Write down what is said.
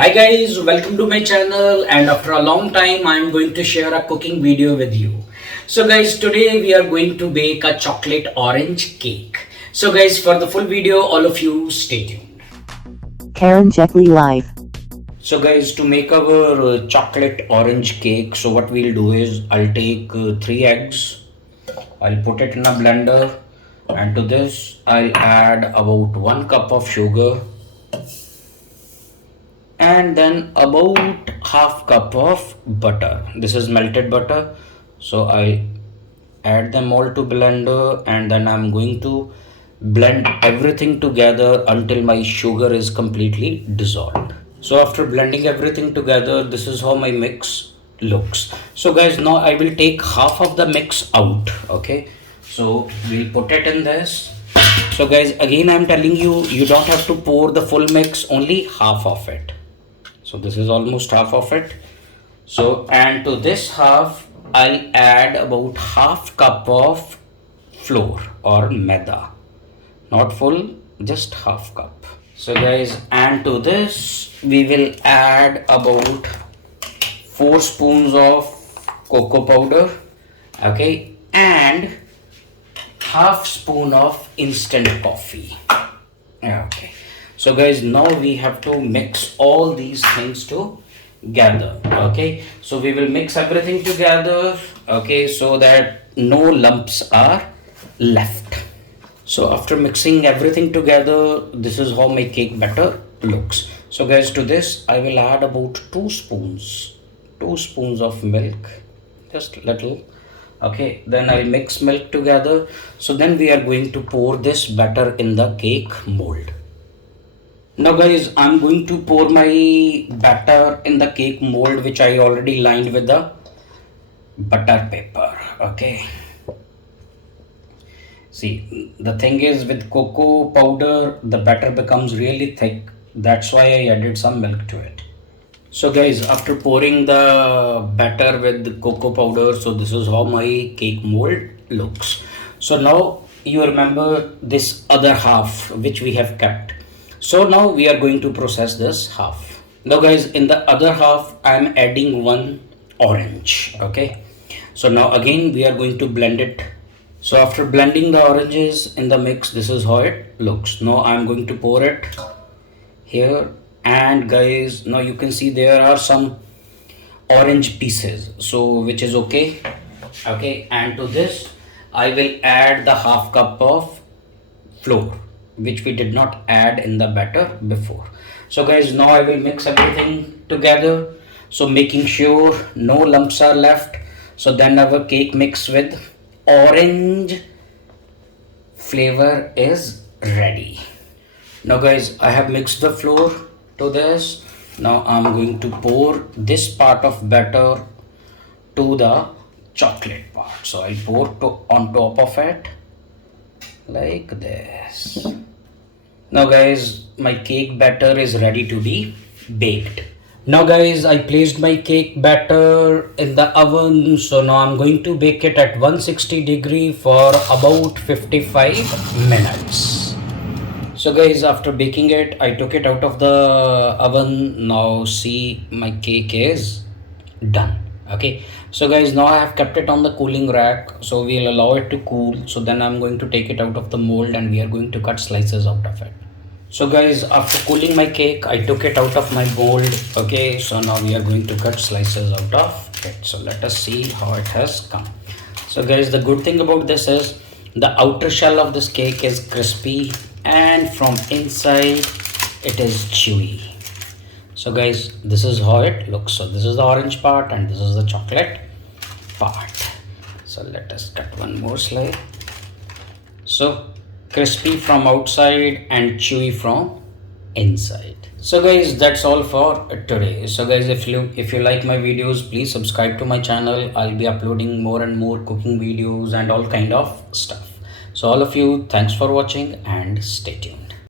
Hi guys, welcome to my channel, and after a long time I am going to share a cooking video with you. So guys, today we are going to bake a chocolate orange cake. So guys, for the full video, all of you stay tuned. Karanjetlilive. So guys, to make our chocolate orange cake, so what we'll do is I'll take 3 eggs, I'll put it in a blender, and to this I'll add about 1 cup of sugar and then about half cup of butter. This is melted butter. So I add them all to blender, and then I'm going to blend everything together until my sugar is completely dissolved. So after blending everything together, this is how my mix looks. So guys, now I will take half of the mix out. Okay, so we'll put it in this. So guys, again I'm telling you, you don't have to pour the full mix, only half of it. So this is almost half of it. So, and to this half I'll add about half cup of flour or maida, not full, just half cup. So guys, and to this we will add about 4 spoons of cocoa powder, okay, and half spoon of instant coffee. Okay, so guys, now we have to mix all these things together. Okay, so we will mix everything together, okay, so that no lumps are left. So after mixing everything together, this is how my cake batter looks. So guys, to this I will add about 2 spoons of milk, just little. Okay, then I'll mix milk together. So then we are going to pour this batter in the cake mold. Now guys, I'm going to pour my batter in the cake mold, which I already lined with the butter paper. Okay, see, the thing is, with cocoa powder the batter becomes really thick, that's why I added some milk to it. So guys, after pouring the batter with the cocoa powder, so this is how my cake mold looks. So now you remember this other half which we have kept. So now we are going to process this half. Now guys, in the other half I am adding one orange. Okay, so now again we are going to blend it. So after blending the oranges in the mix, this is how it looks. Now I am going to pour it here, and guys, now you can see there are some orange pieces, so which is okay. Okay, and to this I will add the half cup of flour, which we did not add in the batter before. So guys, now I will mix everything together, so making sure no lumps are left. So then our cake mix with orange flavor is ready. Now guys, I have mixed the flour to this. Now I'm going to pour this part of batter to the chocolate part. So I'll pour on top of it like this. Now guys, my cake batter is ready to be baked. Now guys, I placed my cake batter in the oven. So now I'm going to bake it at 160 degree for about 55 minutes. So guys, after baking it, I took it out of the oven. Now see, my cake is done. Okay, so guys, now I have kept it on the cooling rack, so we'll allow it to cool. So then I'm going to take it out of the mold, and we are going to cut slices out of it. So guys, after cooling my cake, I took it out of my mold. Okay, so now we are going to cut slices out of it. So let us see how it has come. So guys, the good thing about this is the outer shell of this cake is crispy, and from inside it is chewy. So guys, this is how it looks. So this is the orange part, and this is the chocolate part. So let us cut one more slice. So crispy from outside and chewy from inside. So guys, that's all for today. So guys, if you like my videos, please subscribe to my channel. I'll be uploading more and more cooking videos and all kind of stuff. So all of you, thanks for watching and stay tuned.